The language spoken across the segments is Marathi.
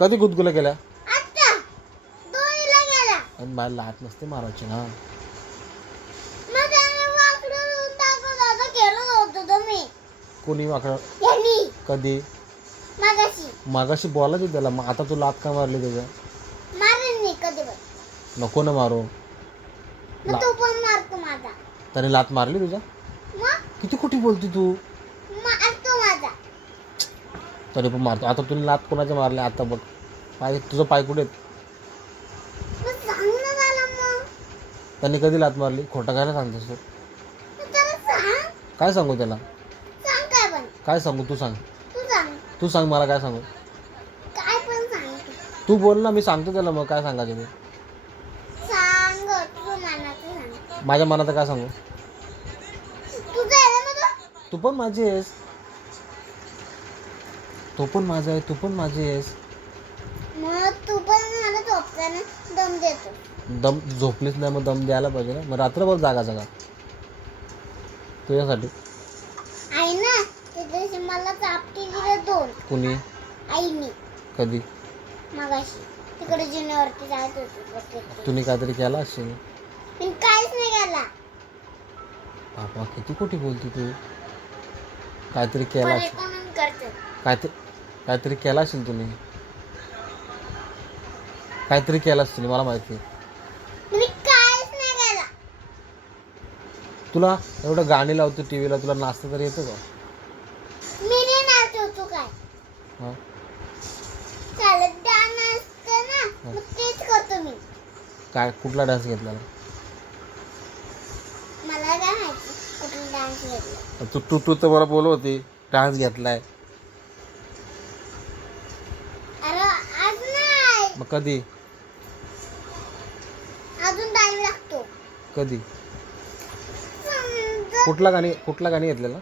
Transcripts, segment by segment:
कधी गुदगुल्या केल्या? आता दोन्हीला गेला. आणि मला लात नसते मारायची ना. मग त्याने वाकडं टाकत होतं, केलं होतं तुम्ही. कोणी वाकडं? यांनी कधी? मगाशी मागाशी बोलायचं त्याला. मग आता तू लात का मारली त्याच्या? मारेन मी कधी पण. नको ना मारू. मग तू पण मारतो माझा. त्याने लात मारली तुझ्या? मग किती खोटी बोलती तू. मारतो माझा. तरी पण मारतो. आता तुला लात कोणाच्या मारल्या? आता बघ पाय, तुझं पाय कुठे आहेत? मग सांग ना मला मग. त्यांनी कधी लात मारली? खोटं खायला सांगतोस तू. मग त्याला सांग. काय सांगू त्याला? सांग काय पण. काय सांगू? तू सांग. तू सांग. तू सांग मला काय सांगू. काय पण सांग तू. तू बोल ना, मी सांगतो त्याला. मग काय सांगायचं ते? सांग तुझं मनाचं सांग. माझ्या मनात काय सांगू? तुझं आहे ना मग तू पण माझी आहेस. तो पण माझा आहे, तू पण माझी आहेस. मग तू पण मला झोपताना दम देतो. दम झोपलीच नाही, मग दम द्यायला पाहिजे ना. मग रात्रभर जागा तुझ्यासाठी. आई ना त्या दिवशी मला चापटी दिलं 2. कुणी? आईनी कधी? मगाशी तिकडे जिन्यावरती जात होती. तुम्ही काहीतरी केला असेल. मी काहीच नाही केला. बाबा किती खोटी बोलती तू. काहीतरी केला असेल. कोण करते. काहीतरी केला असेल तुम्ही. काहीतरी केलं असेल, मला माहिती आहे. मी काहीच नाही केला. तुला एवढं गाणी लावतो टीव्हीला, तुला नाचता तरी येतं का? मी नाही नाचवतो काय. हां चालत डान्स असतं ना, मग तेच करतो मी. काय कुठला डान्स घेतला? मला काय माहिती कुठला डान्स घेतला. तू तर मला बोलत होती डान्स घेतलाय. अरे आज नाही, मग कधी? अजून टाइम लागतो. कधी? समजा कुठला गाणी घेतलेला?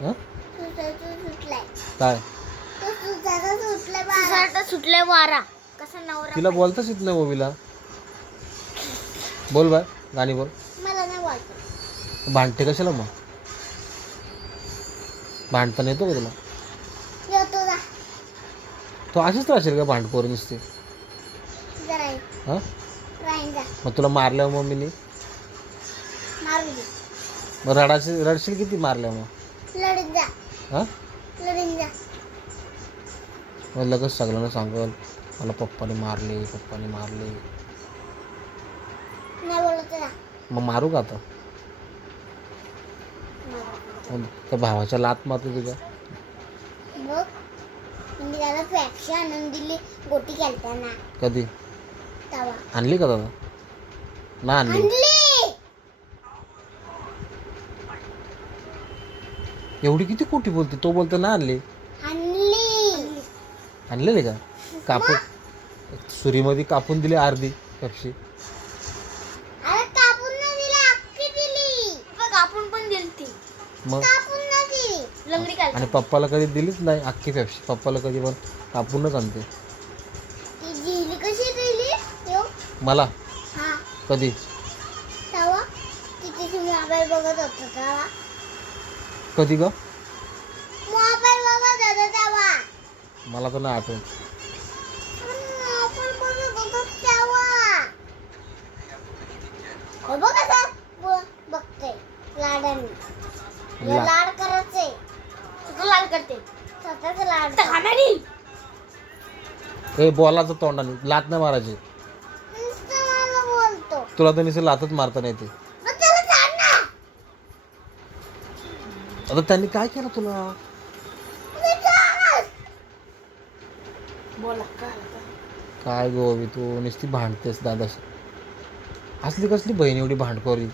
हां सुटलाय. काय? सुटलाय वारा. कसा नवरा. तिला बोलताच येत नाही मूवीला. बोल बाय, गाणी बोल. मला नाही बोलतो. भांडते कशाला मग? भांडताना येतो का तुला? येतो जा. तो अशीच राहशील का भांडपोर नुसते? जरा हां राहीन जा. मग तुला मारल्यावर मम्मीने? मारू दे. मग रडशील किती मारल्यावर मग? लढत जा. हां लढून जा. मग लगेच सगळ्यांना सांगल मला पप्पाने मारले. नाही बोलत जा. मग मारू का आता? मग त्या भावाच्या लात मारतो तुझ्या. बघ मी त्याला पॅप्सी आणून दिली गोटी खेळताना. कधी तवा आणली का दादा? ना आणली. आणली. एवढी किती खोटी बोलते. तो बोलतो ना आणली. आणली. आणलेली का? कापून सुरीमध्ये कापून दिली अर्धी पेप्सी. अरे कापून नाही दिली, अख्खी दिली. कापून पण दिली ती. मग कापून नाही दिली. लंगडी काढ. आणि पप्पाला कधी दिलीच नाही अख्खी पेप्सी. पप्पाला कधी पण कापूनच आणते. ती दिली कशी दिली यो? मला हा कधी? तवा तिथे मोबाईल बघत होता तेव्हा. कधी ग? मोबाईल बघत होता तेव्हा. मला तर नाही आठवत. मोबाईल बघत होता तेव्हा. हे बघ कसं बघते लाडाने. हे लाड करायचे. तुझं लाड करते. स्वतःच लाड. ए बोलाचं तोंडाने लात नाही मारायची. नुसतं मला बोलतो. तुला तर नुसतं लातच मारता नाही ते. मग त्याला सांग ना. आता त्यांनी काय केलं तुला? बोला काय गोवी तू नुसती भांडतेस दादाशी. असली कसली बहीण एवढी भांडखोरी?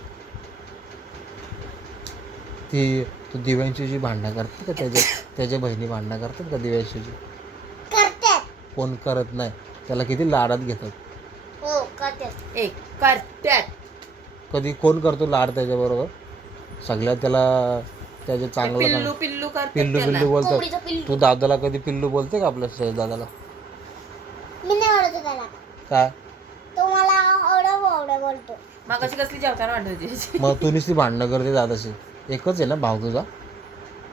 ती तू दिव्यांशी भांडणं करते का? त्याच्या बहिणी भांडणं करतात का दिव्यांशी? करतात. कोण करत नाही. त्याला किती लाडात घेतात. हो करतात. करत्यात. कधी कोण करतो लाड त्याच्याबरोबर? सगळ्यात त्याला त्याचे चांगलं पिल्लू पिल्लू करतात पिल्लू त्याला. पिल्लू बोलतात. कोंबडीचं पिल्लू. तू दादाला कधी पिल्लू बोलते का आपल्या सहज दादाला? मी नाही बोलतो त्याला. काय? तो मला आवडं बोलतो. मग अशी कसली जेवताना वाटत होती. मग तू नुसती भांडणं करते दादाशी. एकच आहे ना भाऊ तुझा?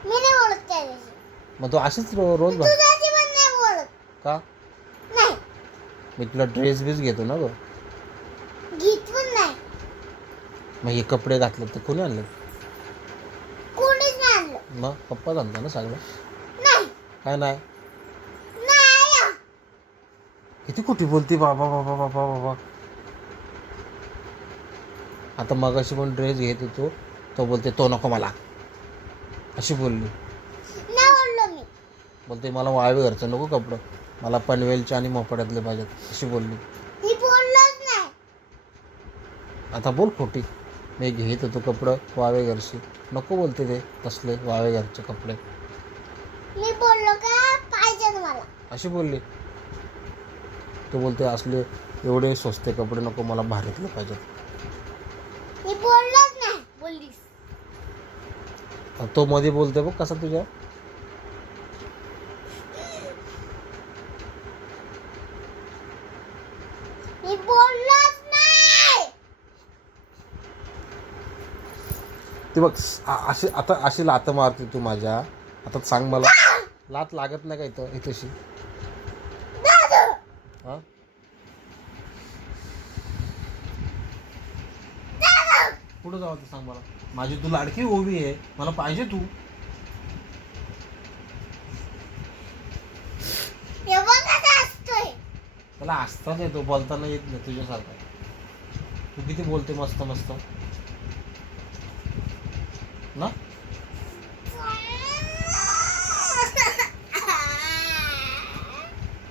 मी नाही बोलत त्याच्याशी. मग तू अशीच रोज तुझ्याशी पण नाही बोलत. का? नाही मी तुला ड्रेस बीस घेतो ना गं. घेत पण नाही. मग हे कपडे घातले तर कोणी आणले? कोणीच नाही आणलं. मग पप्पा आणता ना सगळं. नाही काय नाही? नाही किती कुठे बोलते बाबा बाबा बाबा बाबा. आता मगाशी पण ड्रेस घेत होतो तो बोलते तो नको मला, अशी बोलली. नाही बोललो मी. बोलते मला वाळवे घरचं नको कपडं, मला पनवेलचे आणि मोपाड्यातले पाहिजेत, अशी बोलली. मी बोललोच नाही. आता बोल खोटी. मी घेत होतो कपडं वावे घरची, नको बोलते ते कसले वावे घरचे कपडे, मी बोललो का पाहिजे मला. अशी बोलली. तो बोलते असले एवढे स्वस्ते कपडे नको, मला भारीतले पाहिजेत. मी बोललोच नाही. बोललीस. तो मध्ये बोलते बघ कसा तुझ्या. मी बोललोच नाही. ती बघ अशी आता अशी लात मारते तू माझ्या. आता सांग मला, लात लागत नाही का इथं इथशी? दादू हां पुढं जावं तर सांग मला. माझी तू लाडकी ओवी आहे, मला पाहिजे तू. हे बघ कसा असतोय. त्याला हसताच येतो, बोलताना येत नाही तुझ्यासारखा. तू किती बोलते मस्त मस्त ना.